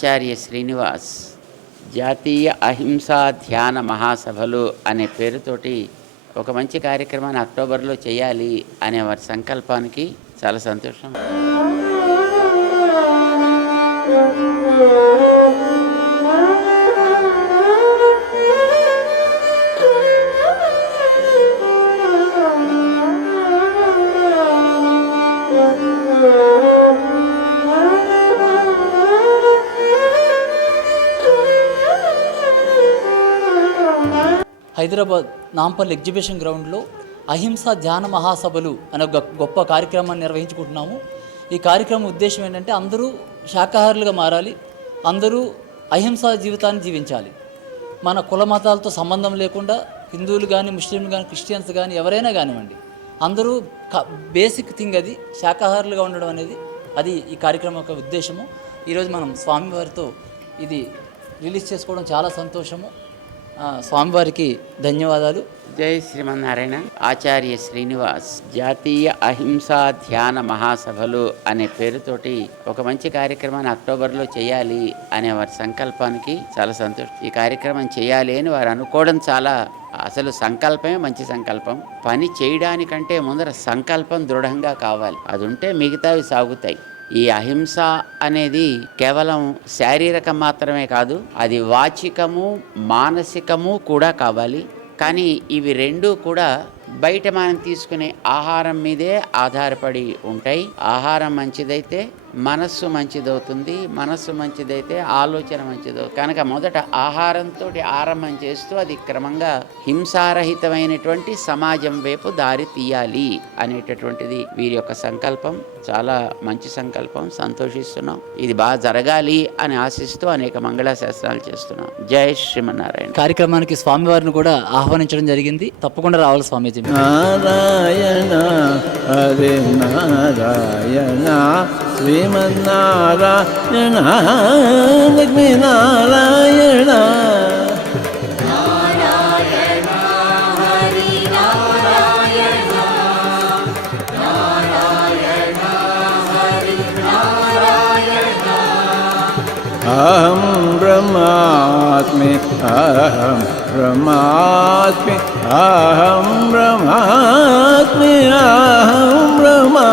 ఆచార్య శ్రీనివాస్ జాతీయ అహింసా ధ్యాన మహాసభలు అనే పేరుతోటి ఒక మంచి కార్యక్రమాన్ని అక్టోబర్లో చేయాలి అనే వారి సంకల్పానికి చాలా సంతోషం. హైదరాబాద్ నాంపల్లి ఎగ్జిబిషన్ గ్రౌండ్లో అహింసా ధ్యాన మహాసభలు అనే ఒక గొప్ప కార్యక్రమాన్ని నిర్వహించుకుంటున్నాము. ఈ కార్యక్రమం ఉద్దేశం ఏంటంటే అందరూ శాకాహారులుగా మారాలి, అందరూ అహింసా జీవితాన్ని జీవించాలి. మన కుల మతాలతో సంబంధం లేకుండా హిందువులు కానీ, ముస్లింలు కానీ, క్రిస్టియన్స్ కానీ ఎవరైనా కానివ్వండి, అందరూ బేసిక్ థింగ్ అది శాకాహారులుగా ఉండడం అనేది. అది ఈ కార్యక్రమం యొక్క ఉద్దేశము. ఈరోజు మనం స్వామివారితో ఇది రిలీజ్ చేసుకోవడం చాలా సంతోషము. స్వామివారికి ధన్యవాదాలు. జై శ్రీమన్నారాయణ. ఆచార్య శ్రీనివాస్ జాతీయ అహింసా ధ్యాన మహాసభలు అనే పేరుతోటి ఒక మంచి కార్యక్రమాన్ని అక్టోబర్లో చేయాలి అనే వారి సంకల్పానికి చాలా సంతోషం. ఈ కార్యక్రమం చేయాలి అని వారు అనుకోవడం చాలా, అసలు సంకల్పమే మంచి సంకల్పం. పని చేయడానికంటే ముందర సంకల్పం దృఢంగా కావాలి. అది ఉంటే మిగతావి సాగుతాయి. ఈ అహింస అనేది కేవలం శారీరక మాత్రమే కాదు, అది వాచికము మానసికము కూడా కావాలి. కానీ ఇవి రెండూ కూడా బయట మనం తీసుకునే ఆహారం మీదే ఆధారపడి ఉంటాయి. ఆహారం మంచిదైతే మనస్సు మంచిదవుతుంది, మనస్సు మంచిదైతే ఆలోచన మంచిదవుతుంది. కనుక మొదట ఆహారంతో ఆరంభం చేస్తూ అది క్రమంగా హింసారహితమైనటువంటి సమాజం వైపు దారి తీయాలి అనేటటువంటిది వీరి యొక్క సంకల్పం. చాలా మంచి సంకల్పం, సంతోషిస్తున్నాం. ఇది బాగా జరగాలి అని ఆశిస్తూ అనేక మంగళాశాస్త్రాలు చేస్తున్నాం. జై శ్రీమన్నారాయణ. కార్యక్రమానికి స్వామివారిని కూడా ఆహ్వానించడం జరిగింది. తప్పకుండా రావాలి స్వామీజీ. నారాయణ హరే నారాయణ శ్రీమన్నారాయణ లక్ష్మీ నారాయణ. అహం బ్రహ్మాస్మి అహం బ్రహ్మాస్మి అహం బ్రహ్మాస్మి అహం బ్రహ్మా